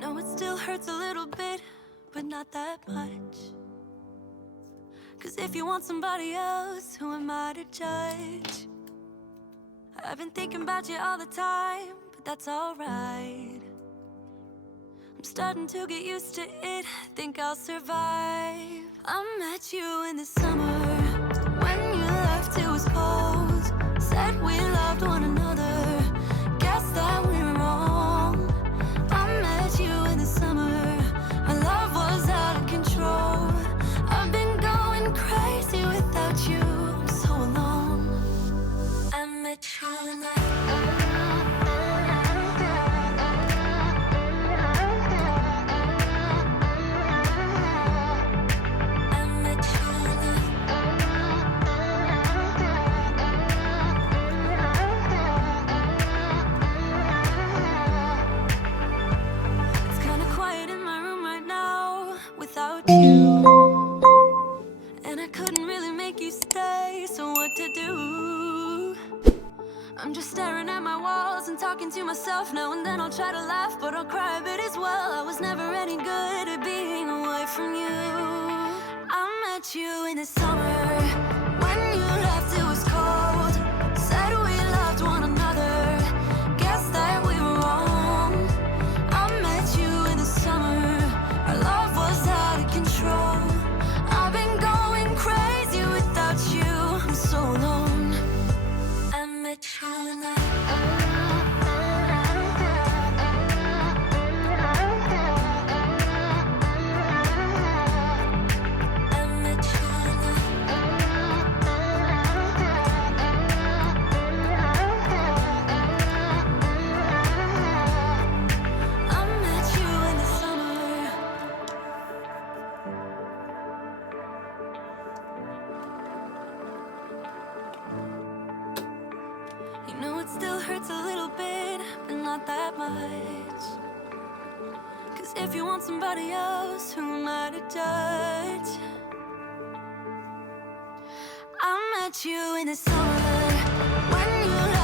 know it still hurts a little bit, but not that much. 'Cause if you want somebody else, who am I to judge? I've been thinking about you all the time, but that's alright. I'm starting to get used to it, think I'll survive. I met you in the summer, when you left it was cold. Said we loved one another, guess that we were wrong. I met you in the summer, our love was out of control. I've been going crazy without you, I'm so alone. I met you in the without you, and I couldn't really make you stay, so what to do? I'm just staring at my walls and talking to myself. Now and then I'll try to laugh, but I'll cry a bit as well. I was never any good at being away from you. I met you in the summer, when you left it was cold. Said we loved one another, guess that we were wrong. I met you in the summer, our love was out of control. I've been going crazy without you, I'm so alone. I met you in the still hurts a little bit, but not that much. 'Cause if you want somebody else, who am I to judge? I met you in the summer, when you